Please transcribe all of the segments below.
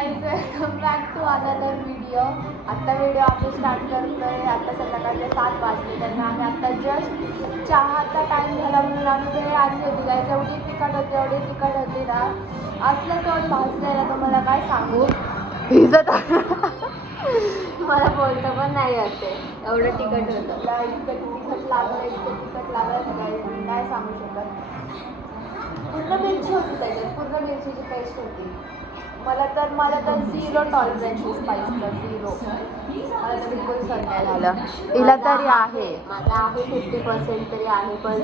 Guys welcome back to another video. आत्ता video आम्ही start करतोय. आता संध्याकाळचे 7 वाजले. त्यांना आम्ही आत्ता जस्ट चहाचा टाईम झाला म्हणून आम्ही वेळ आणली होती. गाईज एवढी तिखट होती ना, असलं तोंड भाजलेलं तुम्हाला काय सांगू. भिजत मला बोलतं पण नाही येते, एवढं तिखट होतं. तिखट लागलं काय सांगू शकत. पूर्ण मिरची होती त्याच्यात, पूर्ण मिरचीची पेस्ट होती. मला तर झिरो टॉलरन्स स्पाइसचं, झिरो. मला तर बिलकुल सहन नाही झालं. हिला तरी आहे, माझा आहे 50% तरी आहे, पण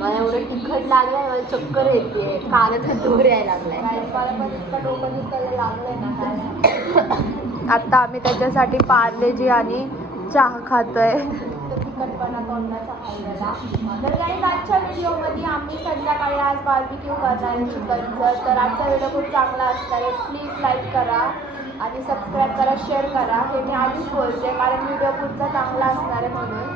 मला एवढं तिखट लागलं, मला चक्कर येते, कानात धूर यायला लागलाय. मला पण इतका डोकं दुखायला लागलंय ना काय. आत्ता आम्ही त्याच्यासाठी पार्लेजी आणि चहा खातोय. तिखटपणा तोंडाचा खाल्लेला. तर काही आजच्या व्हिडिओमध्ये आम्ही संध्याकाळी आज बार्बिक्यू करणार आहे चिकनचं. तर आजचा व्हिडिओ खूप चांगला असणार आहे. प्लीज लाईक करा आणि सबस्क्राईब करा, शेअर करा. हे मी आधीच बोलते कारण व्हिडिओ पुढचा चांगला असणार आहे म्हणून.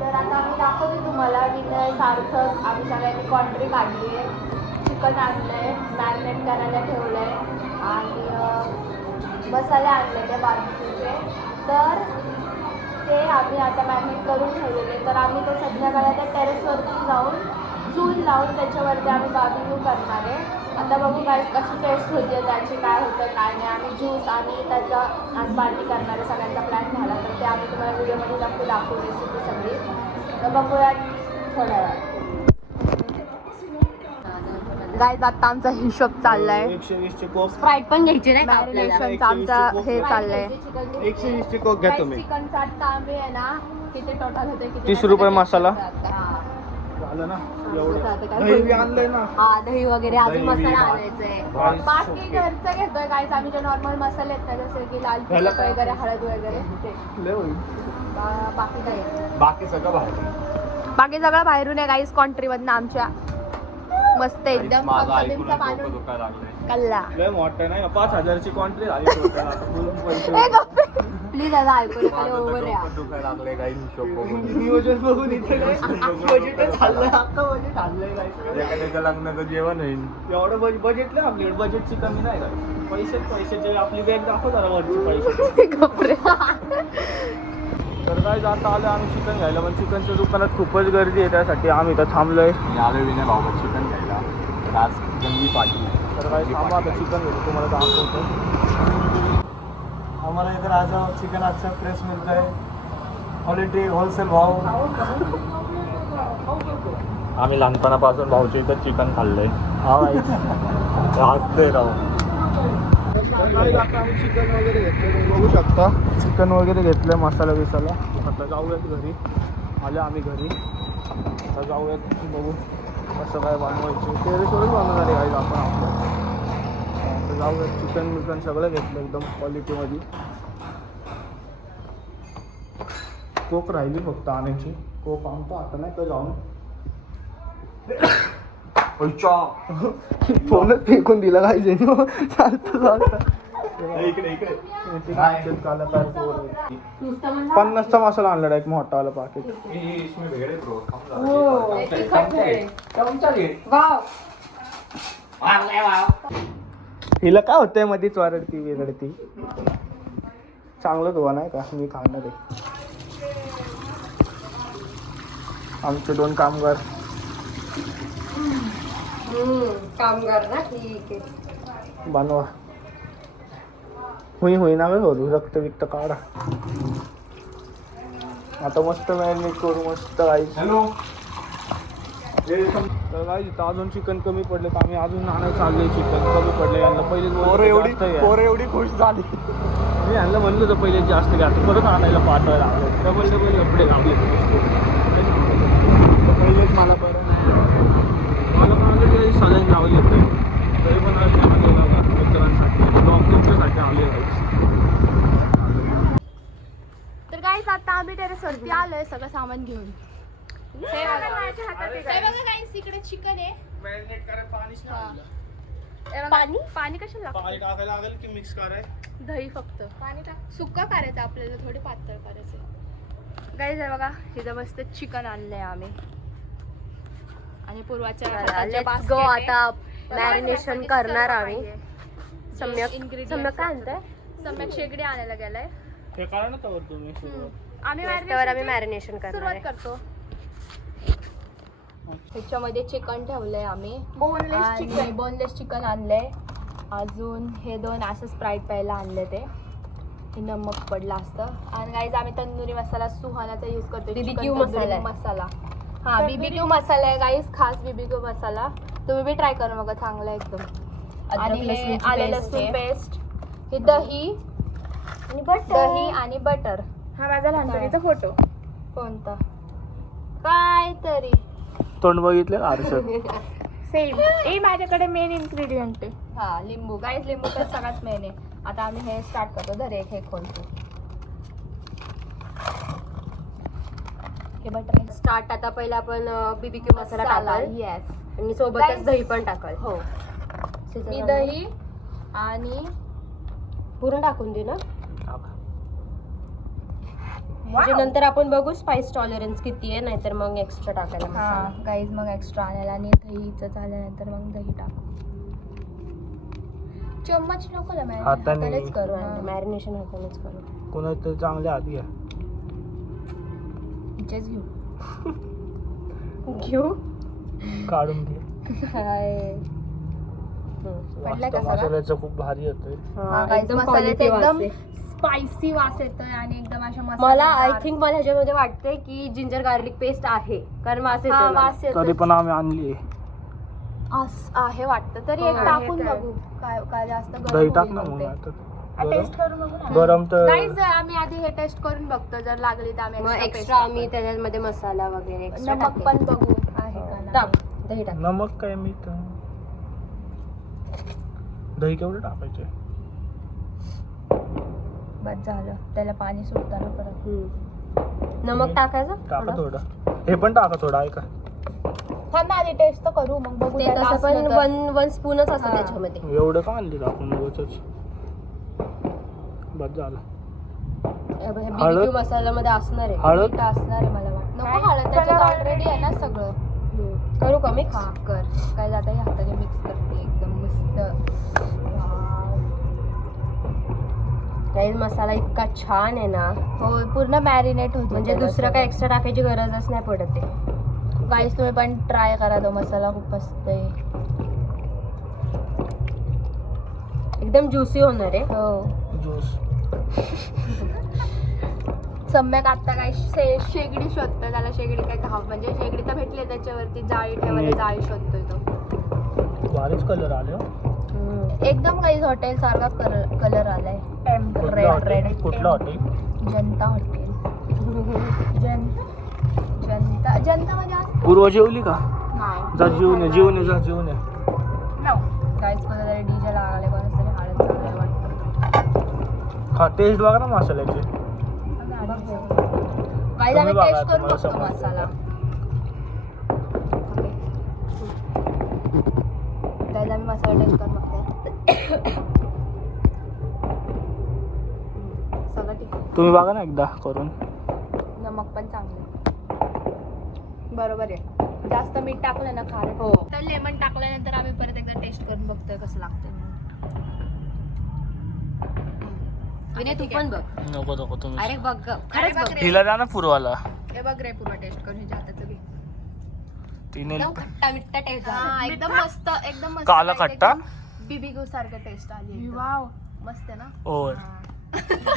तर आता आम्ही दाखवते तुम्हाला. विनय, सार्थक आम्ही सगळ्यांनी कॉन्ट्री काढली आहे. चिकन आणलं आहे, मॅरिनेट करायला ठेवलं आहे आणि मसाले आणले ते बार्बिक्यूचे. तर ते आम्ही आता मॅरिनेट करून ठेवलेले. तर आम्ही ते संध्याकाळी त्या टेरेसवरती जाऊन चूल लावून त्याच्यावरती आम्ही बार्बिक्यू करणार आहे. आता बघू काय कशी टेस्ट होते त्याची, काय होतं काय नाही. आम्ही ज्यूस आणि त्याचा आज पार्टी करणार आहे, सगळ्यांचा प्लॅन झाला. तर ते आम्ही तुम्हाला व्हिडिओमध्ये नक्की दाखवू, रेसिपी सगळी. तर बघूया थोड्या वेळात. गाईज आता आमचा हिशोब चाललाय. 120चे कोक, स्प्राईट पण घ्यायची नाही, मॅरिनेशनचा आमचा हे चाललंय. 120चे कोक घ्या तुम्ही. चिकनचा आत्ता आम्ही आहे ना किती टोटल होते, 30 रुपये मसाला झालं ना. दही आणलंय ना. हा, दही वगैरे अजून मसाला आणायचंय. बाकी घरचं घेतोय गाईज आम्ही, जे नॉर्मल मसाले आहेत ना, जसे की लाल तिखट वगैरे, हळद वगैरे ते. बाकी काय, बाकी सगळं बाहेरून आहे गाईज, कॉन्ट्रीमधनं आमच्या. मस्त एकदम कल्ला. लय मोठं नाही, 5000ची कॉन्ट्री झाली. प्लीज आता ऐकू ओव्हर या. नियोजन बघून इथे लग्नाचं जेवण होईल. एवढं बजेट आपल्याकडे, बजेटची कमी नाही काय. पैशाचे आपली बॅग दाखव जरा वरची पैसे. तर काय आता आलं आम्ही चिकन घ्यायला, पण चिकनच्या दुकानात खूपच गर्दी आहे, त्यासाठी आम्ही इथं थांबलोय. आलो विनय भाऊ चिकन घ्यायला. आज जंगी पार्टी. तर काय थांबा, आता चिकन घेतो, तुम्हाला दाखवतो. हमारा इधर आ जाओ, चिकन अच्छा फ्रेश मिलता है, क्वालिटी होलसेल भाव. आम्ही लहानपणापासून भाऊच्या इथं चिकन खाल्लंय. हसते राहू. काय आता आम्ही चिकन वगैरे घेतलं, बघू शकता. चिकन वगैरे घेतलं, मसाला बिसाला. आता जाऊयात घरी. आले आम्ही घरी, आता जाऊयात, बघू कसं काय बनवायचं. टेरेसवरच बनवणार आहे काही आपण आपलं. आता जाऊयात. चिकन बिकन सगळं घेतलं एकदम क्वालिटीमध्ये. कोक राहिली फक्त आणायची. कोक आणतो आता, नाही तर जाऊन फोनच फेकून दिला काय चालतं चालतं. 50चा मसाला आणला एक मोठा आला पाकिट. हिला काय होतंय मध्येच वारडती वेरडती. चांगलं धुवा नाही का, मी खाणार आहे. आमचे 2 कामगार ना, ठीक आहे. बनवा. होई ना गं, करू रक्त विक्त काढा. आता मस्त मॅरिनेट करू, मस्त राईस. हॅलो. तर काय इथं अजून चिकन कमी पडले, तर आम्ही अजून आणायला चाललंय. चिकन कमी पडले यांना. पहिलेच पोरं एवढी खुश झाली. मी यांना म्हणलं होतं पहिले जास्त घ्या, परत आणायला पाठवायला लागलं. डबल कपडे लावले. पहिलेच मला बरं नाही, मला सगळ्यांनी लावले होते. तरी पण आलेला मित्रांसाठी, डॉक्टरसाठी आलेला. तर गाईस आता आम्ही टेरेसवरती आलोय सगळं सामान घेऊन. हे बघा गाईस, इकडे चिकन आहे. मॅरिनेट करायला पाणीच नाही. पाणी कशाला लागतं? पाणी टाकायला लागेल की मिक्स करायचं? दही फक्त. पाणी टाक. सुक्का करायचं आपल्याला, थोडी पातळ करायचं. गाईस हे बघा, इथं मस्त चिकन आणलंय आम्ही. आणि पूर्वाच्या आता मॅरिनेशन करणार आम्ही. सम्यक Ingredients सम्यक काय आणताय? सम्यक शेगडी आणायला गेलाय. हे काढा ना तर तुम्ही आम्ही त्यावर आम्ही marination मॅरिनेशन ची करणार सुरुवात आहे. करतो. ह्याच्यामध्ये चिकन ठेवलंय आम्ही. बोनलेस बोनलेस चिकन आणलंय. अजून हे 2 असं स्प्राईट प्यायला आणले ते. हे नमक पडलं असतं. आणि गाईज आम्ही तंदुरी मसाला सुहानाचा यूज करतो. BBQ मसाला आहे. मसाला. हा BBQ मसाला आहे गाईज, खास BBQ मसाला. तुम्ही बी ट्राय करू बघा, चांगला आहे एकदम. आणि हे आलं लसूण पेस्ट, हे दही आणि बटर. हा माझा लहानपणीचा फोटो. कोणता? काय तरी तोंड बघितलं आरशात. सेम. माझ्याकडे मेन इन्ग्रेडियंट आहे. हा लिंबू. गाईज लिंबू तर सगळ्यात मेन आहे. आता आम्ही हे स्टार्ट करतो. धरे हे खोलतो. हे बटर स्टार्ट आता पहिला आपण BBQ मसाला टाकाल येस. आणि सोबतच Guys, दही पण टाकाल. हो. मी दही आणि पूर्ण टाकून दे ना. म्हणजे नंतर आपण बघू स्पाइस टॉलरन्स किती आहे, नाहीतर मग एक्स्ट्रा टाकायला हा मसाला. गाईज मग एक्स्ट्रा आणायला. आणि दहीचं झाल्यानंतर मग दही टाकू. चम्मच नको ना मॅम, हाताने. हातानेच करू. मॅरिनेशन हातानेच करू. कोणाचं चांगले आधी घ्या. हिचेच घेऊ. घेऊ. काढून घे. हाय. पडलं का सगळं? मसाल्याचं खूप भारी येतोय. हा, guys, एकदम मसाल्याचं quality वास एकदम आहे. स्पायसी वास येतोय आणि एकदम अशा मला आय थिंक मला ह्याच्यामध्ये वाटतंय की जिंजर गार्लिक पेस्ट आहे, कारण वास येतोय मला. वास येतोय. तरी पण आम्ही आणली. आहे वाटतं. तरी एक हो, टाकून आहे बघू. काय जास्त दही गरम टाक होईल ना बहुतेक. मग आता. टेस्ट करून बघू ना. गरम तर Guys, आम्ही आधी हे टेस्ट करून बघतो. जर लागली तर आम्ही मग extra एक्स्ट्रा paste आम्ही त्याच्यामध्ये मसाला वगैरे टाकू. extra नमक टाकेल. पण बघू आहे का नाही. टाक दही टाक. नमक काय मी तर दही केवढं टाकायचे? बस झालं. त्याला पाणी सुटतं ना परत. नमक टाकायचं टाका थोडं. थोडं. हे पण टाका थोडं. ऐका थांब ना, आधी टेस्ट तर करू मग बघू. ते त्याला तसं असलं पण तर. वन स्पूनच असतं हा. त्याच्यामध्ये. एवढं का आणली टाकून उगाचच. बस झालं. हळद? BBQ मसाल्यामध्ये असणार आहे. हळद मीठ असणार आहे मला वाटतं. नको काय? हळद, त्याच्यात Color ऑलरेडी आहे ना सगळं. करू का मिक्स? हा कर. काय जाता या हाताने मिक्स करते एकदम मस्त. गाईस मसाला इतका छान आहे ना, हो पूर्ण मॅरिनेट होतो. म्हणजे दुसरं काय एक्स्ट्रा टाकायची गरजच नाही पडत आहे. गाईस तुम्ही पण ट्राय करा, तो मसाला खूप मस्त आहे. एकदम ज्युसी होणार आहे. हो. ज्यूस. सम्यक आता काय शेगडी शोधतोय. त्याला शेगडी काय घाव, म्हणजे शेगडी तर भेटली त्याच्यावरती जाळी ठेवायला जाळी शोधतोय तो. भारीच कलर आले हो. एकदम काही हॉटेल सारखा कलर आलाय. कुठलं रेड हॉटेल? कुठलं हॉटेल? जनता हॉटेल. जनता म्हणजे असं पूर्व जेवली का? नाही. जा जेवून ये, जेवून ये, जा जेवून ये. गाईस कोणाला डीजे लागले, कोणाला तरी हालत चाललंय वाटतं. हा टेस्ट बघा ना मसाल्याची. गाईस आम्ही बघा, टेस्ट करून तुम्हाला बघतो समजतं मसाला. गाईस आम्ही मसाला टेस्ट करून बघतोय. सगळं ठीक आहे. तुम्ही बघा ना एकदा करून. नमक पण चांगलं बरोबर आहे. जास्त मीठ टाकलं ना खारट हो. तर लेमन टाकल्यानंतर आम्ही परत एकदा टेस्ट करून बघतोय कसं लागतंय म्हणून. विनय तू पण बघ. नको नको तुम्ही. अरे बघ ग. खरंच बघ. तिला द्या ना पूर्वाला. हे बघ रे पूर्ण टेस्ट करून ह्याच्या हाताचं घे. तिने एकदम खट्टा मिट्टा टेस्ट हा, एकदम मस्त एकदम मस्त. काला खट्टा? बीबीक्यू सारखं टेस्ट आली. वाव, मस्त आहे ना. ओय.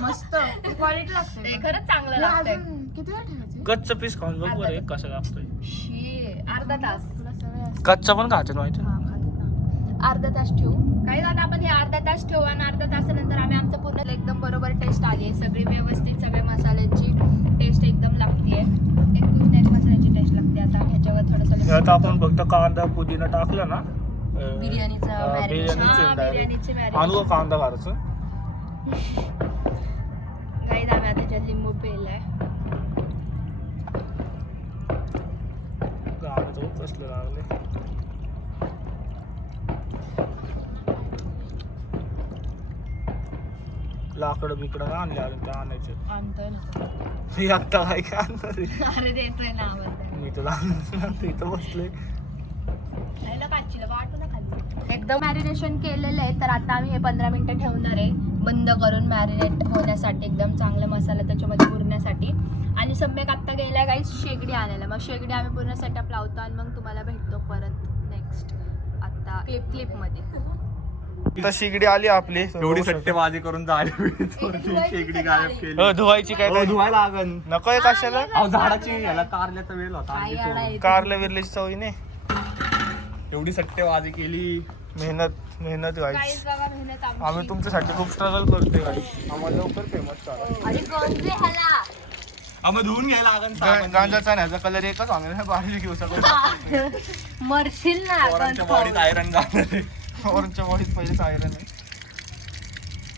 मस्त क्वालिटी लागते. ते खरंच चांगलं लागतंय. किती वेळ ठेवायची? कच्चं पीस खाऊन बघ बरं कसं लागतंय. शी, अर्धा तास. तुला सवय असते. कच्चं पण खायचं माहिती. हा, खातात ना. अर्धा तास ठेवू. काही आता आपण हे अर्धा तास ठेवू आणि अर्धा तासानंतर आम्ही आमचं पूर्ण एकदम बरोबर टेस्ट आली आहे. सगळी व्यवस्थित सगळ्या मसाल्यांची टेस्ट एकदम लागते. एक गुजराती मसाल्याची टेस्ट लागते. आता ह्याच्यावर थोडंसं आता आपण फक्त कांदा पुदिना टाकलं ना. बिर्याणीचं हा, marination. बिर्याणीची हा, direct. बिर्याणीची marination. आणू का कांदा घालायचं? गाईज आम्ही आता त्याच्यात लिंबू पेलाय. गाणं तो कसलं लागले. लाकडं बिकडं ना आणले अजून ते आणायचे. आणतोय ना. मी आता काय काय आणणार आहे? अरे देतोय ना आवाज. मी तुला इथं बसले. नाही ना काचीला वाटू ना खाली. एकदम मॅरिनेशन केलेलं आहे, तर आता आम्ही हे 15 मिनिटं ठेवणार आहे बंद करून मॅरिनेट होण्यासाठी, एकदम चांगला मसाला त्याच्यामध्ये पुरण्यासाठी. आणि सम्यक आत्ता गेला गाईस शेगडी आणायला. मग शेगडी आम्ही पूर्ण सेटअप लावतो आणि मग तुम्हाला भेटतो परत नेक्स्ट आता क्लिपमध्ये. तर शेगडी आली आपली. एवढी सट्टेबाजी करून झाली शेगडी गायब केली. धुवायची काय धुवायला लागन. नकोय कशाला. अहो झाडाची याला कारल्याचा वेळ होता. कारले विरल्याची चवी नाही. एवढी सट्टेबाजी केली. मेहनत गाईस. गाईस बघा मेहनत आमची. आम्ही तुमच्यासाठी खूप स्ट्रगल करतोय गाईस. आम्हाला लवकर फेमस करा. आणि कोणते ह्याला आम्ही धुवून घ्यायला लागन. गांजाचा न्याचा कलर एकच आम्ही बाहेर घेऊ सगळं. मरशील ना पोरांच्या बॉडीत आयरन जाणार आहे. वरच्या बॉडीत पहिलेच आयरन आहे.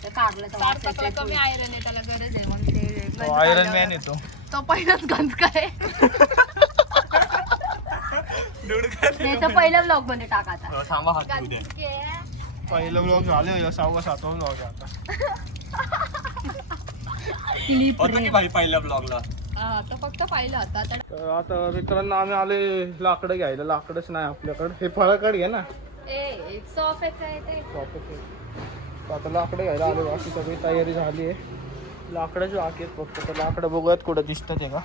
सार्थकला कमी आयरन आहे, त्याला गरज आहे. मग ते गंज आयरन खाल्ल्यावर- मॅन येतो. तो पहिलाच गंज काय. नाही तर पहिल्या ब्लॉग मध्ये टाका आता. थांबा हात धुऊ द्या. पहिलं ब्लॉग झाले 6वा-7वा ब्लॉग आहे आता. होतं की भाई पहिल्या ब्लॉगला. हा, तो फक्त पाहिलं होता आता. तर आता मित्रांनो आम्ही आले लाकडं घ्यायला. लाकडच नाही आपल्याकडे. हे फळाकड घे ना. ए सोफ्याचं आहे ते. तर आता लाकडं घ्यायला आलो. अशी सगळी तयारी झाली आहे. लाकडाची बाकी आहेत फक्त. तर लाकडं बघूयात कुठं दिसतात ते का.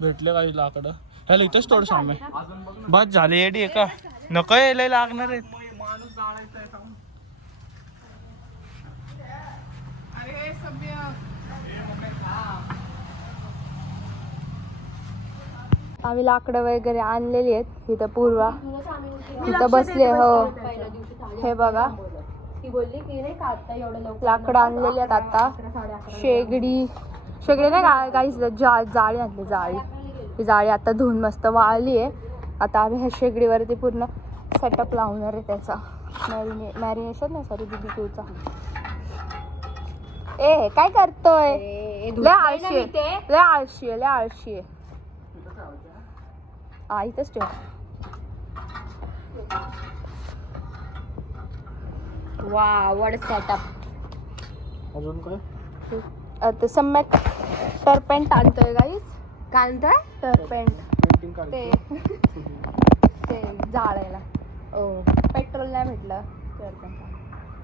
भेटले काही लाकडं. ह्याला इथंच थोडं सामान आहे. बस झाले एडी आहे का. नको यायला लागणार आहेत. आम्ही लाकडं वगैरे आणलेली आहेत. इथं पूर्वा इथं बसले. हो हे बघा ती बोलली की नाही का आता एवढं लवकर लाकडं आणलेली आहेत. आता शेगडी नाही काहीच जाळी आणली. ही जाळी आता धुवून मस्त वाळली आहे. आता आम्ही ह्या शेगडीवरती पूर्ण सेटअप लावणार आहे त्याचा. मॅरिनेशन नाही सॉरी BBQचा. ए काय करतोय. लय आळशी आहे. इथंच ठेव. वड सेटअप. अजून काय. आता सम्यक टर्पेंट आणतोय गाईस. काय म्हणतोय टर्पेंट पेंटिंग ते काढतो. ते जाळायला. ओ पेट्रोल नाही भेटलं.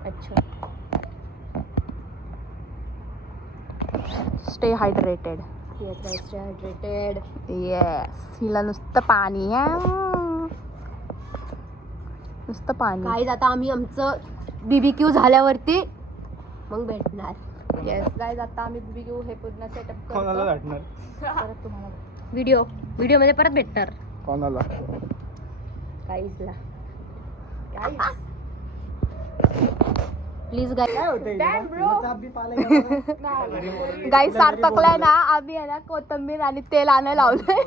अच्छा. Stay hydrated. हायड्रेटेड. येस. हिला नुसतं पाणी नुसतं पाणी. गाईज आता आम्ही आमचं BBQ झाल्यावरती मग भेटणार. येस गाईज आता आम्ही BBQ हे पूर्ण सेटअप कोणाला करतो. भेटणार. परत तुम्हाला व्हिडिओ मध्ये परत भेटणार कोणाला. गाईजला. Please guys. गाई सार्थकला ना आम्ही आहे ना कोथिंबीर आणि तेल आणायला लावलंय.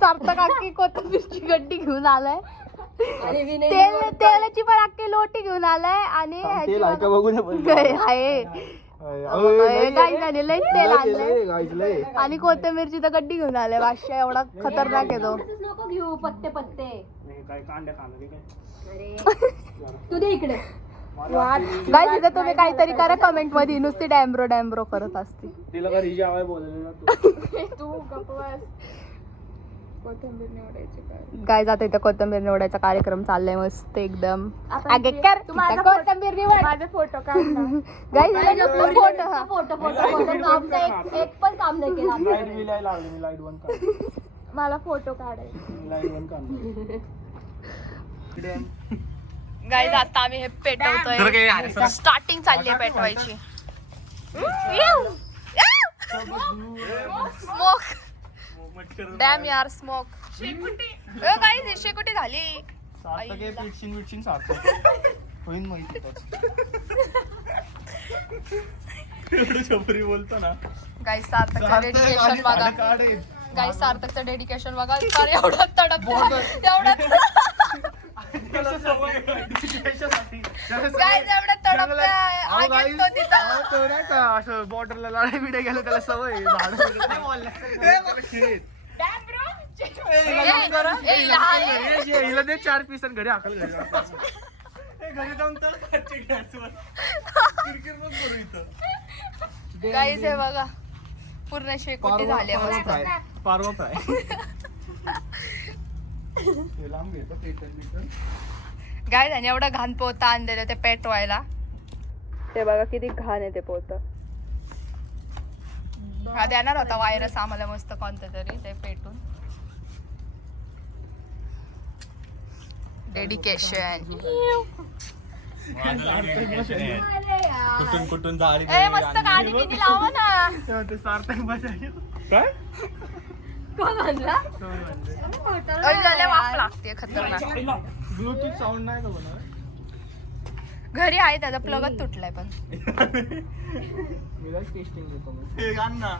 सार्थक अख्खी कोथिंबीरची गड्डी घेऊन आलाय. तेलाची पण अख्खी लोटी घेऊन आलाय. आणि तेल आहे का बघू दे. आहे लय तेल आणलंय. आणि कोथिंबीरची तर गड्डी घेऊन आलाय. वाश्या एवढा खतरनाक आहे तो. नको घेऊ पत्ते पत्ते. काय कांड्या खाणार काय. अरे तू दे इकडे. गाईज इथं तुम्ही काहीतरी करा कमेंट मध्ये. नुसती डॅम्ब्रो करत असते. तिला का रिजा आवाय बोलले तू कोथिंबीर निवडायची. गाईज आता इथं कोथिंबीर निवडायचा कार्यक्रम चाललाय मस्त एकदम. कोथिंबीर निवड. माझे फोटो काढ. गाईज फोटो एक पण काम नाही केलं. लाईट बी लागली. मी लाईट बंद काढ. मला फोटो काढायचे. लाईट बंद काढ. गाईज आता आम्ही हे पेटवतोय. स्टार्टिंग चालली आहे पेटवायची. स्मोक. डॅम यार स्मोक. गाईज शेकोटी झाली. सार्थक हे पिटशिन सार्थक होईन माहिती. एवढं छपरी बोलतो ना. गाईज सार्थकचं डेडिकेशन बघा. गाईज सार्थकचं डेडिकेशन बघा. एवढा तडक एवढा असं बॉर्डरला लढाई बिडे गेलं त्याला सवय. हिला दे 4 पीस आणि घरी हाकल. घरी जाऊन गाईज हे बघा पूर्ण शेकोटी झाली मस्त. पारवा फ्राय. लांब घेतो पेटल. गाय त्याने एवढं घाण पोतं आणलेलं ते पेटवायला. ते बघा किती घाण आहे ते पोतं. हा देणार होता वायरस आम्हाला मस्त कोणतं तरी ते पेटून. डेडिकेशन. कुठून कुठून जाळी ए मस्त गाणी बिनी लावा ना. ते सार्थक बसायला काय कोण म्हणला? वाफ लागते खतरनाक. ब्लूटूथ साऊंड नाही का बनवत? घरी आहे त्याचा प्लगच तुटलाय पण. मी टेस्टिंग देतो मी. हे गाण ना.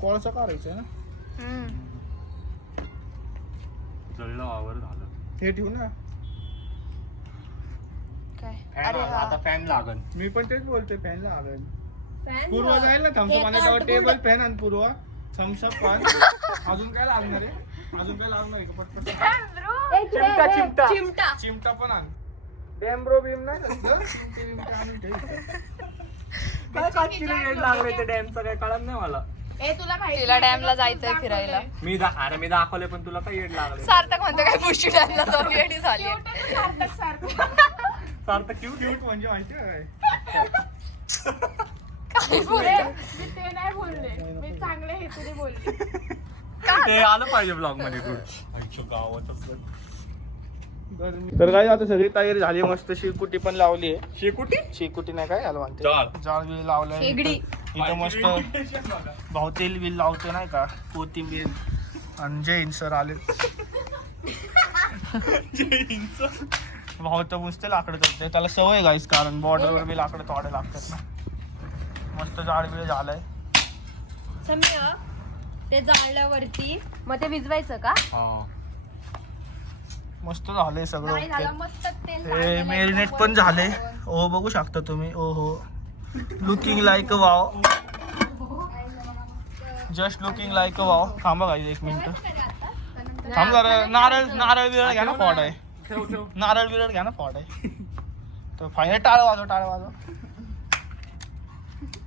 कोळसा काढायचं ना. जळलं वावर झालं. हे ठेवू ना. काय फॅन अरे आला, आता हा. फॅन लागल. मी पण तेच बोलतोय फॅन लागेल. Fan पूर्व जाईल ना थम्सअप आणि एका टेबल फॅन आणि पूर्व थम्सअप पण. अजून काय लागणार आहे? अजून काय लागणार आहे का पटपट? चिमटा चिमटा चिमटा. चिमटा पण आण. डॅम्ब्रो बीम नाही कसलं? चिमटे बिमटे आणून ठेव. काय काचीला येड लागले ते डॅमचं काय कळत नाही मला. तिला डॅमला जायचंय फिरायला. मी दाखवले पण तुला काय येड लागले. सार्थक म्हणतो काय पुष्टी डॅमला जाऊन रेडी झाली. सार्थ क्यूट क्यूट म्हणजे माहिती आहे काय? ते आलं पाहिजे ब्लॉग मध्ये गुड गावाचं. तर काय आता सगळी तयारी झाली. मस्त शेकुटी पण लावली आहे. शेकुटी शेकुटी नाही काय याला म्हणते. जाळ. जाळ बिळ लावलंय. शेगडी. इथं मस्त भाऊ तेल बिल लावतो नाही का. कोथिंबीर आणि जैन सर आले. भाऊ तर मस्त लाकडं करते. त्याला सवय गाईस कारण बॉर्डरवर बी लाकडं तोडे लागतात ना. मस्त जाळ बिळ झालंय. सम्य ते जाळल्यावरती मग ते विजवायचं का? मस्त झालंय सगळं. नाही झालं, ओके. मस्त तेल ते लागलेलं मॅरिनेट आहे. पण झाले. ओ बघू शकता तुम्ही. ओ हो looking like a wow. Just looking like a wow. थांबा गाईस एक मिनिट. थांब जरा. नारळ बिरळ घ्या ना फॉड आहे. नारळ बिरळ घ्या ना फॉड आहे. तर फायनल टाळ वाजव.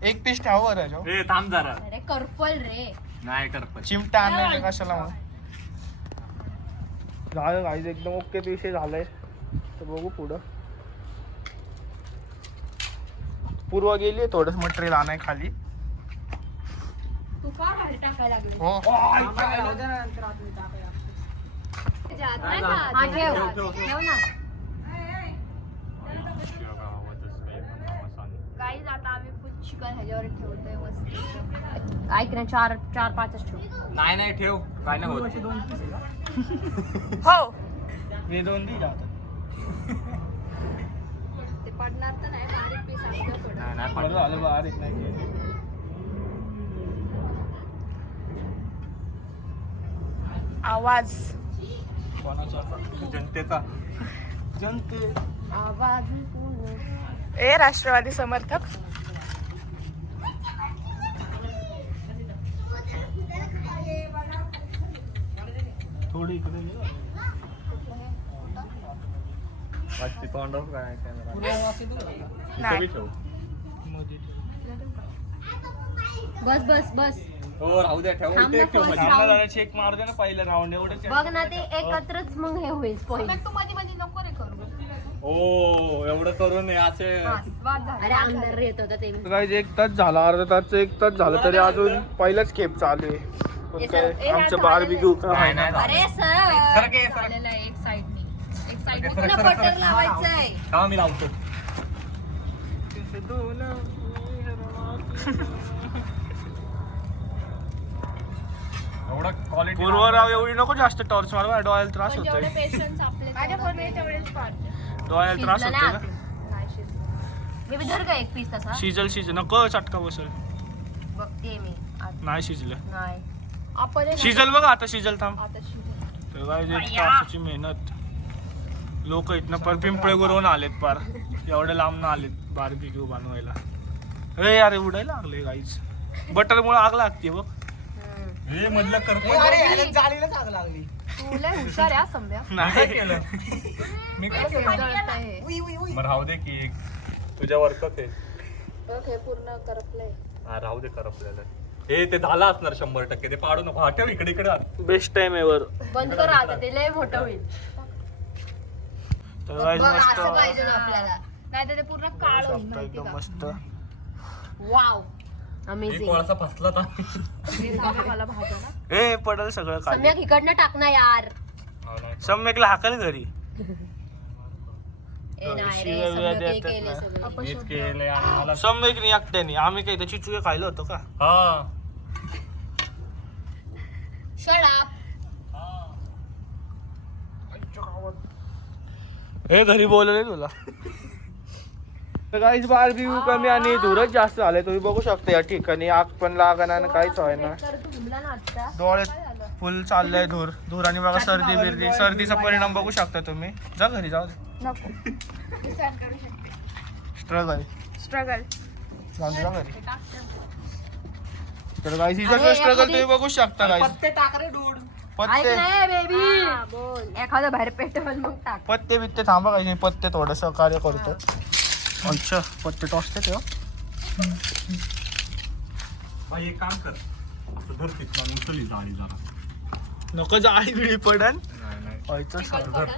एक पीस ठेवा बरं याच्यावर. ए थांब जरा. अरे करपल रे. नाही करत. चिमटा आणायचं कशाला मग. झालं गाईज एकदम ओके विषय झालाय. तर बघू पुढं. पूर्व गेली थोडस मटेरियल आणाय खाली. तू का बाहेर टाकायला लागली? हो हा, ठेव. ठेव ना. गाईज आता आम्ही फुल चिकन ह्याच्यावर ठेवतोय मस्त. ऐक ना 4-5च ठेव. नाही ठेव काय नाही होत. हो मी 2 दिला आता. ते पडणार तर नाही बारीक पीस असतं थोडं. नाही बरं झालं बारीक नाही. आवाज कोणाचा? जनतेचा. जनते. आवाज ए राष्ट्रवादी समर्थक. थोडी इकडे ये. वाटते तोंडावर काय नाही ठेव. मध्ये ठेव. बस. हो राहू द्या ठेव. थांब इथे ना, ठेव first मध्ये. आम्हाला जरा चेक मार दे ना पहिलं राऊंड. एवढंच आहे. बघ ना ते एकत्रच मग हे होईल point. तू मध्ये मध्ये नको रे करू. ओ एवढं करून असे वाद झाला. अरे आमदार येत होता ते. गाईज 1 तास झाला. अर्धा तासचं 1 तास झालं तरी अजून पहिलाच खेप चालू आहे. पण काय आमचं बारबीक्यू काय नाही अरे सर झालेलं आहे एक साइडनी. एक साइडनी सरक, पुन्हा सरक, बटर सरक. लावायचंय. हा मी लावतो. एवढा क्वालिटी पूर्वराव एवढी नको जास्त टॉर्च मार. डोळ्याला त्रास पण जेवढे होतोय. पेशन्स आपले माझ्या फोन तेवढेच पाडते. डोळ्याला त्रास शिजलं होतोय ना. ना. नाही शिजलं. मी धर का एक पीस तसा. शिजल नको चटका बसल. बघते मी आज. नाही शिजलं. नाही. आपण शिजल बघा आता. शिजल थांब. आता शिजलं. तर गाईज 1 तासाची मेहनत. लोक इथनं पर पिंपळेवरून आलेत पार. एवढे लांब आलेत बारबीक्यू बनवायला. अरे अरे उडायला लागले गाईज. बटर मुळे आग लागते बघ. हे मधलं करतो. तू लय हुशार आहे हा संभ्या. नाही केलं मी काय जळतंय हे. मग राहू दे की तुझ्या वर्कच आहे. बघ हे पूर्ण करपलंय. हा राहू दे करपलेलं. हे ते झालं असणार 100%. ते पाडू नको. हा ठेव इकडे इकडे आण. Best time ever. बंद कर आता, ते लय मोठं होईल. तर guys बघ, मस्त असं पाहिजे ना आपल्याला. नाही तर ते पूर्ण काळ होईल माहिती एकदम का. मस्त. वाव एक अमेझिंग. कोळसा फसला तर मला भाजा ना. ए पडल सगळं खाली. सम्यक इकडनं टाक ना यार. सम्यकला हाकल घरी. ए नाही रे, शिव्या सम्यक हे देतात केले ना. सगळं. मीच केले आणि मला सम्यकनी एकट्याने. आम्ही काही त्याची चुके खायला होतो का? हा Shut up. हे घरी बोलवले तुला. तर काहीच बारबीक्यू कमी आणि धूरच जास्त झाले. तुम्ही बघू शकता या ठिकाणी आग पण लागणार आणि काहीच व्हाय ना. तर तू घुमला ना आता. डोळ्यात फुल चाललंय धूर धूर आणि बघा सर्दी बिर्दी. सर्दीचा परिणाम बघू शकता तुम्ही. जा घरी जाऊ दे. नको. मी सहन करू शकते. Struggle struggle. जाऊ दे, जा घरी. तर गाईस हिचा स्ट्रगल तुम्ही बघू शकता गाईस. पत्ते टाक रे डूड. ऐक पत्ते ना बेबी. बोल. एखादं बाहेर पेटवल मग टाक. पत्ते बित्ते थांबा काही पत्ते थोडं सहकार्य करतो. अच्छा पत्ते टॉसते ते. भाई एक काम कर. असं धर तिथं उचली जाळी जरा. नको जाळी बिळी पडन. नाही व्हायचं सर.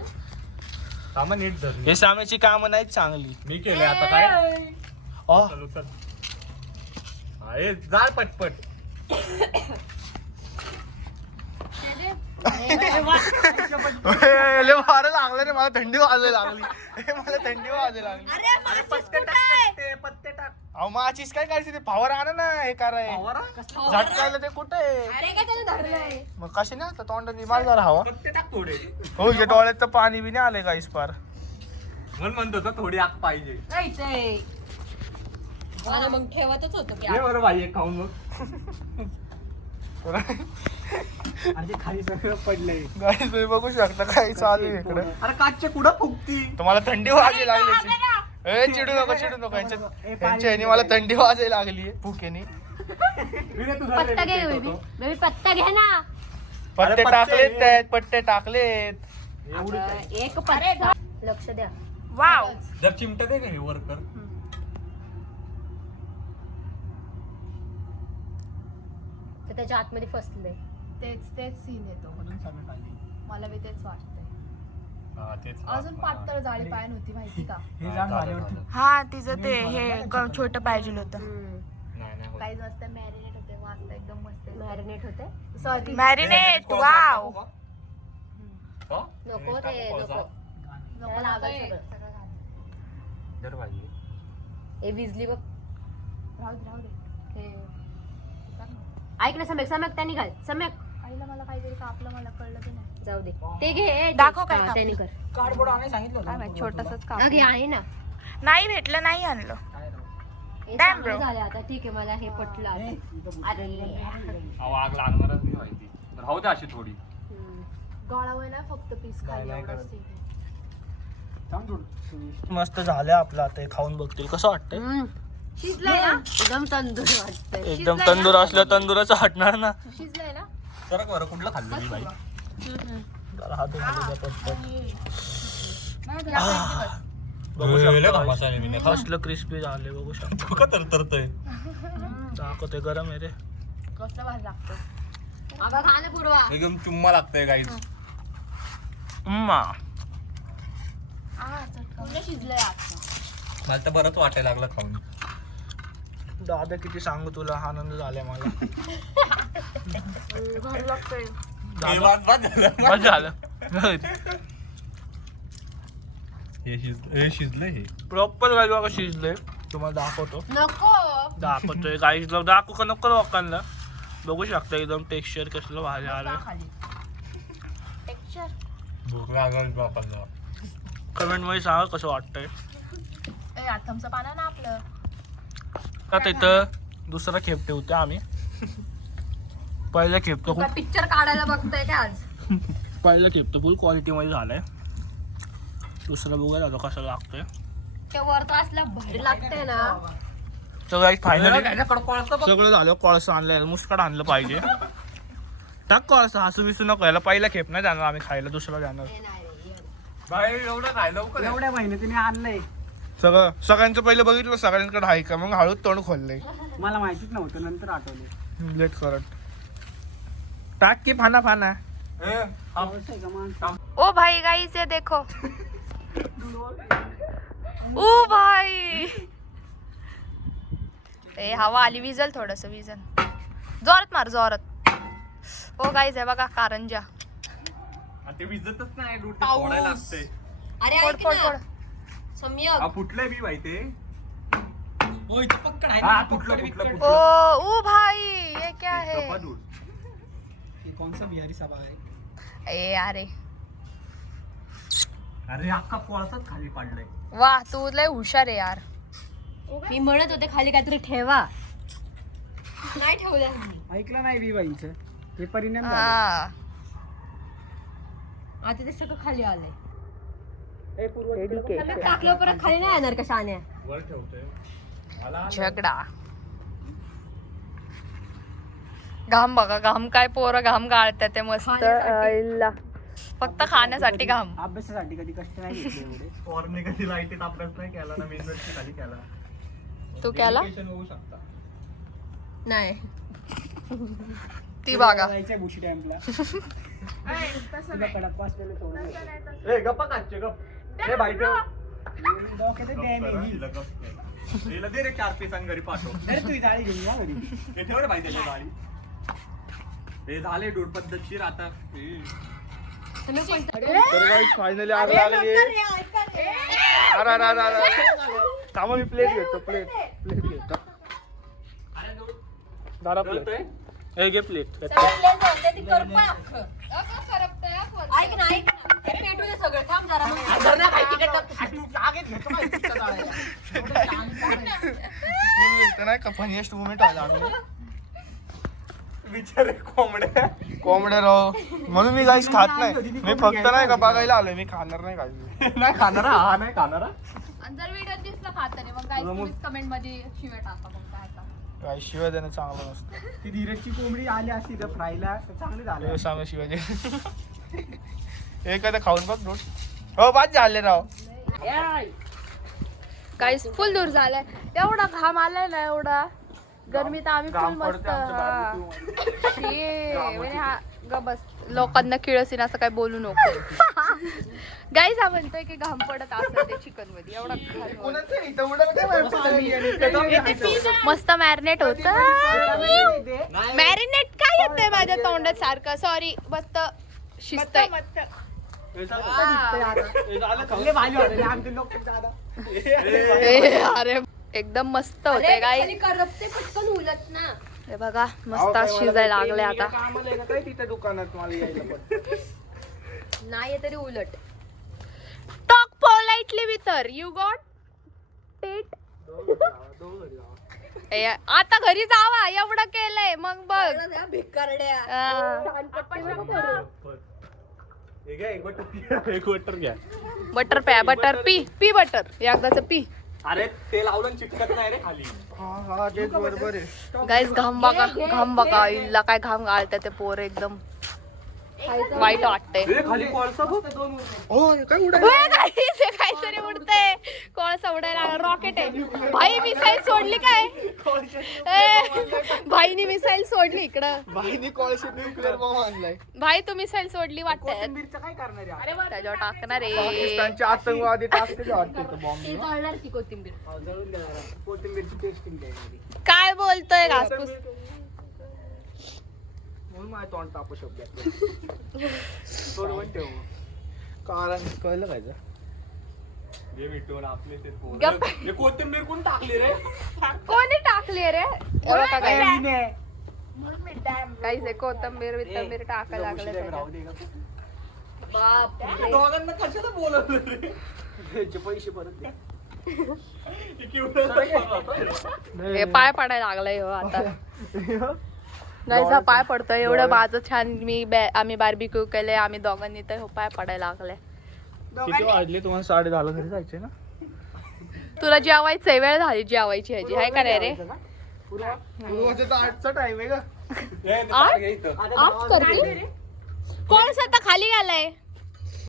सामान नीट धर. हे सामेची कामं नाहीत चांगली. मी केले आता काय. अ चल उचल. हा ए जाळ पटपट. लय वारं लागलं रे. मला थंडी वाजायला लागली. मला थंडी वाजायला लागली. अरे पत्ते टाक. पत्ते टाक. अहो माचीस काय करायची ते फावर आणा ना. हे कराय झटकायला ते कुठे अरे काय त्यानं धरलंय. मग कशी नाही आता तोंडात मार जरा हवा. पत्ते टाक थोडे. हो हे डोळ्यात तर पाणी बी नाही आले गाईस पार. म्हणून म्हणतो तर थोडी आग पाहिजे. नाही ते. मला मग ठेवतच होतो की ये बरं भाई एक खाऊन मग. आणि खाली सगळं पडलंय. गाईस तुम्ही बघू शकता काय चालू आहे इकडे. अरे काचचे कुठं फुगती. तुम्हाला थंडी वाजायला लागली. ए चिडू नको यांच्या ह्यानी मला थंडी वाजायला लागली भुकेनी. पत्ता घे बेबी. बेबी पत्ता घे ना. पत्ते पत्ते टाकलेत त्यात. पत्ते टाकलेत. अगं, एक पत्ता. लक्ष द्या. वाव. जर चिमटा दे का हे वर कर. तर त्याच्या आतमध्ये फसलंय. तेच सीन येतो. मला बी तेच वाटतंय. हा तेच. अजून पातळ जाळी पाय नव्हती माहिती का. हे जाण झाल्यावरती हा तिचं ते हे छोटं पाहिजे होतं. नाही नाही काही मस्त मॅरिनेट होते. मस्त एकदम मस्त. मॅरिनेट होते. Sorry marinate. वाव. नको ते नको. नको लागायचं. जर भाई ए विजली बघ. राहू दे. हे ऐक ना सम्यक. सम्यक त्या निघाल. सम्यक आईला मला काहीतरी का आपलं मला कळलं की नाही. जाऊ दे. ते घे. ते. दाखव काय हा, त्याने कर. कार्डबोर्ड आणायला सांगितलं काय माहित छोटसच का. हा, घे आहे ना. नाही भेटलं नाही आणलं. हे Damn, चांगलं bro. झालं आता. ठीक आहे मला हे पटलं आता. अरे अहो आग लागणारच नाही माहिती. तर राहू दे अशी थोडी. गळावं ना फक्त पीस खाली एवढंच ठीक आहे. मस्त झालं आपलं. आता हे खाऊन बघतील कसं वाटतंय. शिजलंय ना. एकदम तंदूर वाटतंय. एकदम तंदूर असलं तंदूरच हटणार ना. शिजलंय ना. जरा बरं कुठलं खाल्लं मी भाई. जरा हात धुवून घ्या पटकन. बघू शकतो. कसलं क्रिस्पी झाले बघू शकतो. का तरतरतय. दाखवते गरम आहे रे. कसलं भारी लागतं. अगं खा ना पूर्वा. एकदम चुम्मा लागतंय गाईज. पूर्ण शिजलंय आता. मला तर बरंच वाटायला लागलं खाऊन. दादा किती सांगू तुला आनंद झालाय मला. भारी लागतंय. हे बाद झालं. बस झालं. हे शिजलंय हे. प्रॉपर गाई बघा शिजलंय. तुम्हाला दाखवतो. नको. दाखवतोय गाईला. दाखवू का नको लोकांना. बघू शकता एकदम टेक्स्चर कसलं भारी आलं. टेक्स्चर. भूक लागल बापाला. कमेंट मध्ये सांगा कसं वाटतंय. ए आथमचं पानं ना आपलं. आता इथं दुसरा खेप ठेवते आम्ही. पहिला खेप तर खूप पिक्चर काढायला बघतोय का आज. पहिला खेप तर फुल क्वालिटी मध्ये झालाय. दुसरा बघूया आता कसं लागतोय. ते वर तर असला भारी लागतंय ना. तर गाईस फायनली सगळं झालं. कोळसा आणलं. मुस्काट आणलं पाहिजे. टाक कोळसा. हसू बिसू नको. याला पहिला खेप नाही जाणार आम्ही खायला. दुसरा जाणार. भाई एवढं खायला लवकर. एवढ्या मेहनतीने आणलंय. सगळ्यांचं पहिलं बघितलं सगळ्यांकडे आहे का मग हळूच तोंड खोललंय. मला माहितीच नव्हतं नंतर आठवलं. लेट करत टाक की फाना फाना. ओ भाई गाइस ये देखो. ओ भाई ए हवा आली. विजल थोडस विजल. जोरात मार जोरात. ओ गाइस हे बघा कारंजा. ते विजतच नाही दूध ते पाऊस. फोडायला लागते. अरे फोड ऐक फोड ना, फोड. सम्यक हा फुटलंय बी भाई ते. पक्कड आहे हा फुटलं फुटलं ओ फुटलं. ओ भाई ये क्या है. गप्पा दूध. कौन सा बिहारी सभा आहे. ए अरे अरे अख्खा कोळसाच खाली पडलाय. वा तू लय हुशार आहे यार. मी म्हणत होते खाली काहीतरी ठेवा, नाही ठेवलं. ऐकलं नाही बी बाईचं हे परिणाम झाले. हा आता ते सगळं खाली आलंय. ए, पूर्व सम्यक टाकलं परत खाली नाही येणार का शाण्या. वर ठेवतोय. झगडा. घाम बघा घाम काय पोरं घाम गाळतात ते मस्त. आईला. फक्त खाण्यासाठी घाम. अभ्यासासाठी कधी कष्ट नाही घेतले एवढे. फॉर्मने कधी लाईटीत अभ्यास नाही केला ना मेन वरती खाली केला. तू केला Dedication होऊ शकता. नाही ती बघा. जायचंय बुशी डॅमला. तुला कडक वाचलेलं सोडून देतो. ए गप्पा काढचे गप. ए भाई ठेव. डोक्यात डॅम आहे ही. हिला गप केला. हिला दे रे 4 पीस आणि घरी पाठव. अरे तू ही जाळी घेऊन जा घरी. हे ठेव रे भाई त्याच्या गाडी. हे झाले दूध पद्धतशीर आता. फायनली आग लागली. थांबा मी प्लेट घेतो. प्लेट घेतो. दारा प्लेट. हे घे प्लेट. ऐक ना ऐक ना, पेटू दे सगळं. थांब जरा मग. नाही का फनीएस्ट मुमेंट व्हायला लागले. विचारे कोंबड्या. कोंबड्या राव म्हणून मी काहीच खात नाही. मी फक्त नाही का बघायला आलोय. मी खाणार नाही काही. नाही खाणारा हा नाही खाणारा. आणि जर व्हिडिओ दिसला खाताना मग काय तुम्ही कमेंट मध्ये शिवाय टाका मग काय आता. काही शिवाय देणं चांगलं नसतं. ती धीरजची कोंबडी आली असती तर फ्रायला तर चांगली झाली. सांगा शिवाय दे. एखादं खाऊन बघ रोज. हो बाद झाले राव. काहीच फुल दूर झालाय. एवढा घाम आलाय ना एवढा गरमी तर आम्ही फुल घाम मस्त. पडते आमच्या हा. बाजूतून. शी, म्हणजे हा ग बस लोकांना किळसीन असं काय बोलू नको. गाईज हा म्हणतोय की घाम पडत असं ते चिकन मध्ये एवढा घाम. कोणाचं इथं उडालं काय माहिती पाणी. मस्त मॅरिनेट होत. मॅरिनेट काय येतंय माझ्या तोंडात सारखं. सॉरी मस्त शिस्त आहे. हे झालं खाल्ले भाजी वाटले आमचे लोक दादा. ए, अरे एकदम मस्त होते गाई. खाली करपते पटकन उलट ना. हे बघा मस्त शिजायला लागले आता. कामाला आहे का काय तिथं दुकानात मला यायला पण. नाही तरी उलट. Talk politely whether you got टेट. आता घरी जावा एवढं केलंय मग बघ. भिकारड्या. हे घ्या एक बटर घ्या. बटर प्या बटर पी बटर एकदाच पी. अरे ते लावलं चिटकत नाही रे खाली. हा तेच बरोबर आहे. गाईज घाम बघा इल्ला काय घाम गाळतात ते पोर एकदम वाईट वाटतंय. खाली कोळसा बघ. हो काय उडाल. ओय guys, हे काहीतरी उडतंय. कोळसा उडायला रॉकेट आहे. भाई मिसाईल सोडली काय. भाईनी मिसाईल सोडली इकडं. बाईने कॉलशी न्यूक्लिअर बॉम्ब आणलाय. भाई तू मिसाईल सोडली वाटत. कोथिंबीरचं काय करणार आहे. त्याच्यावर टाकणार आहे. पाकिस्तानचे आतंकवादी टाकते वाटते बॉम्ब. ते जळणार की कोथिंबीर. जळून देणार. कोथिंबीरची टेस्टिंग द्यायची. काय बोलतोय घासपूस. म्हणून माझ्या तोंड तापू शकतो. सोडवून ठेव. कारण कळलं काय तर. हे मिटवून आपले ते पोरं. गप्प. हे कोथिंबीर कोण टाकली रे. कोणी टाकली रे. एवढं काय हिने. काही कोथंबीर विथंबीर टाकायला लागले राहू दे का. बाप. दोघांना कशाला बोलवलं रे. त्याचे पैसे परत द्या. हे केवढं हे पाय पडायला लागलाय हो आता. गाईचा पाय पडतोय एवढं माझं छान. आम्ही बार्बिक्यू केले आम्ही दोघांनी तर पाय पडायला लागले. किती वाजले तुम्हाला 10:30 घरी जायचे ना. तुला जेवायचंय वेळ झाली जेवायची ह्याची हाय का नाही रे. पूर्वाचा तर 8चा टाइम आहे का. आठ करते कोण स्वतः खाली गेलाय.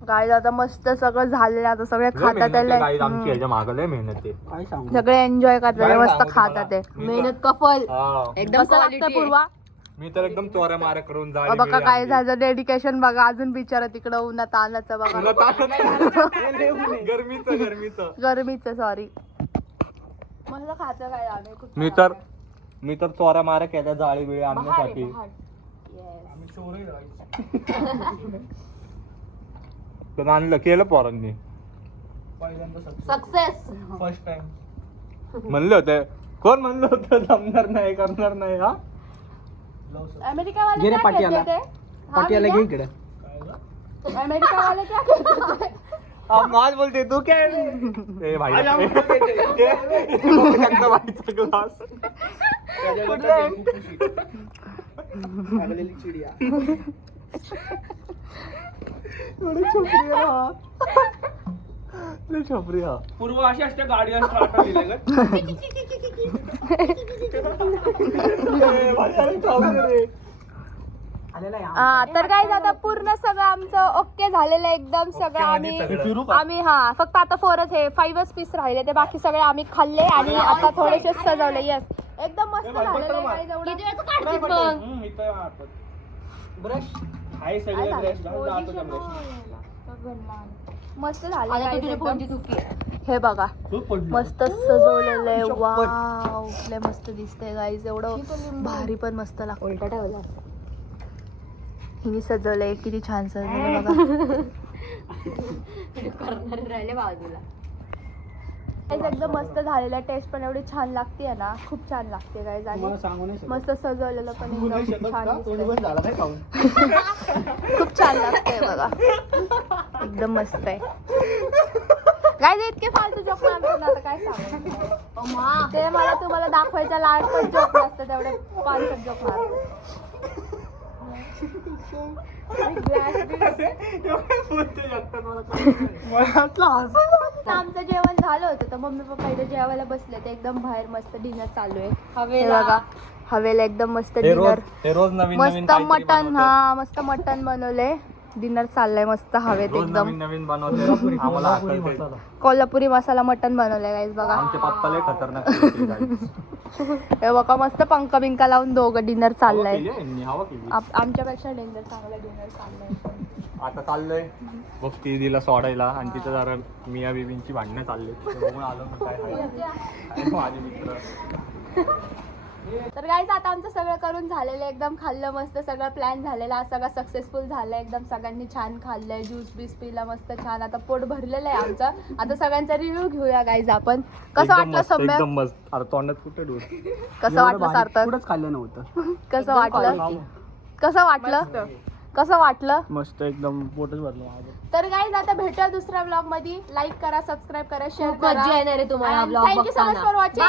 गाईज आता मस्त सगळं झालेलं आता सगळे खातात आहे. मागं मेहनत आहे. सगळे एन्जॉय करतात मस्त खातात आहे. मेहनत कफल हा. एकदम कसं लागतं quality पूर्वा मी तर एकदम चोऱ्या माऱ्या करून जाळी बघा बिळी काय आणली. झालं डेडिकेशन बघा अजून बिचारा तिकडं उन्हात आणायचं बघा गरमीचं गरमीचं सॉरी मस्त खातं काय आम्ही खूप मी तर चोऱ्या माऱ्या केल्या जाळी बिळी आणण्यासाठी. आम्ही चोर आहे guys. पण आणलं केलं पोरांनी. पहिल्यांदा सक्सेस फर्स्ट टाइम म्हणलं होतं कोण म्हणलं होतं जमणार नाही करणार नाही हा. अमेरिकावाले क्या कहते थे? हाँ, भैया? अमेरिकावाले क्या कहते थे? अब आज बोलते तू क्या ए भाई भाईचा ग्लास छपरी हा. पूर्व अशी असते गाडी स्टार्टर दिले तर काय आता पूर्ण सगळं आमचं ओके झालेलं आहे एकदम सगळं आम्ही हा फक्त आता 4च हे 5च पीस राहिले ते बाकी सगळे आम्ही खाल्ले आणि आता थोडेसे सजवले. येस एकदम मस्त झालेलं आहे guys, एवढं. किती वेळचं काढतात मग ब्रश हाय सगळे ब्रश मस्त झालं आता guys तुझी एकदम. कोणती चुकी आहे हे बघा मस्त सजवलेलं आहे. वाव लय मस्त दिसतंय गाईज एवढं भारी पण मस्त लागतं. उलटा ठेवला हिने सजवलंय किती छान सजवलंय बघा. करणारे राहिले बाजूला. गाईज एकदम मस्त झालेलं आहे. टेस्ट पण एवढी छान लागते ना खूप छान लागते गाईज आणि मस्त सजवलेलं पण एकदम छान दिसतंय. खूप छान लागतंय बघा एकदम मस्त आहे. काय इतके फालतू जोक मारतो ना आता काय सांगू ते मला तुम्हाला दाखवायच्या लाड पण जोक नसतं तेवढे 5 जोक मारतो. आमचं जेवण झालं होतं तर मम्मी पप्पा इथे जेवायला बसले ते एकदम बाहेर मस्त डिनर चालू आहे. हवेला. बघा हवेला एकदम मस्त हे डिनर रोज नवीन नवीन मस्त मटन हा मस्त मटन बनवलंय. डिनर चाललंय मस्त हवेत एकदम नवीन बनवते आम्हाला आठवते. कोल्हापुरी मसाला मटन बनवलंय गाईज बघा. आमचे पप्पा लय खतरनाक होते guys. हे बघा मस्त पंखा बिंका लावून दोघं डिनर चाललंय. हवा केली यांनी, हवा केली. आमच्यापेक्षा डेंजर चांगला डिनर चाललंय. आता चाललंय बघ ती दिला सोडायला आणि तिथं जरा मिया बीबींची भांडणं चालली. बघून आलो मग काय आहे. माझे मित्र तर गाईज आता आमचं सगळं करून झालेलं आहे. एकदम खाल्लं मस्त सगळं प्लॅन झालेला हा सगळं सक्सेसफुल झालं एकदम. सगळ्यांनी छान खाल्लंय ज्यूस बीस पिला मस्त छान. आता पोट भरलेलं आहे आमचं. आता सगळ्यांचा रिव्ह्यू घेऊया गाईज आपण. कसं वाटलं सम्य? एकदम मस्त. अरे तोंडात कुठे डोर कसं वाटलं सार्थक? कुठंच खाल्लं नव्हतं. कसं वाटलं? कसं वाटलं? कसं वाटलं? मस्त एकदम पोटच भरलं माझं. तर गाईज आता भेटूया दुसऱ्या ब्लॉग मध्ये. लाईक करा सबस्क्राईब करा शेअर खूप करा. मज्जा येणार आहे तुम्हाला हा vlog थँक्यू सो मच बघताना. For watching.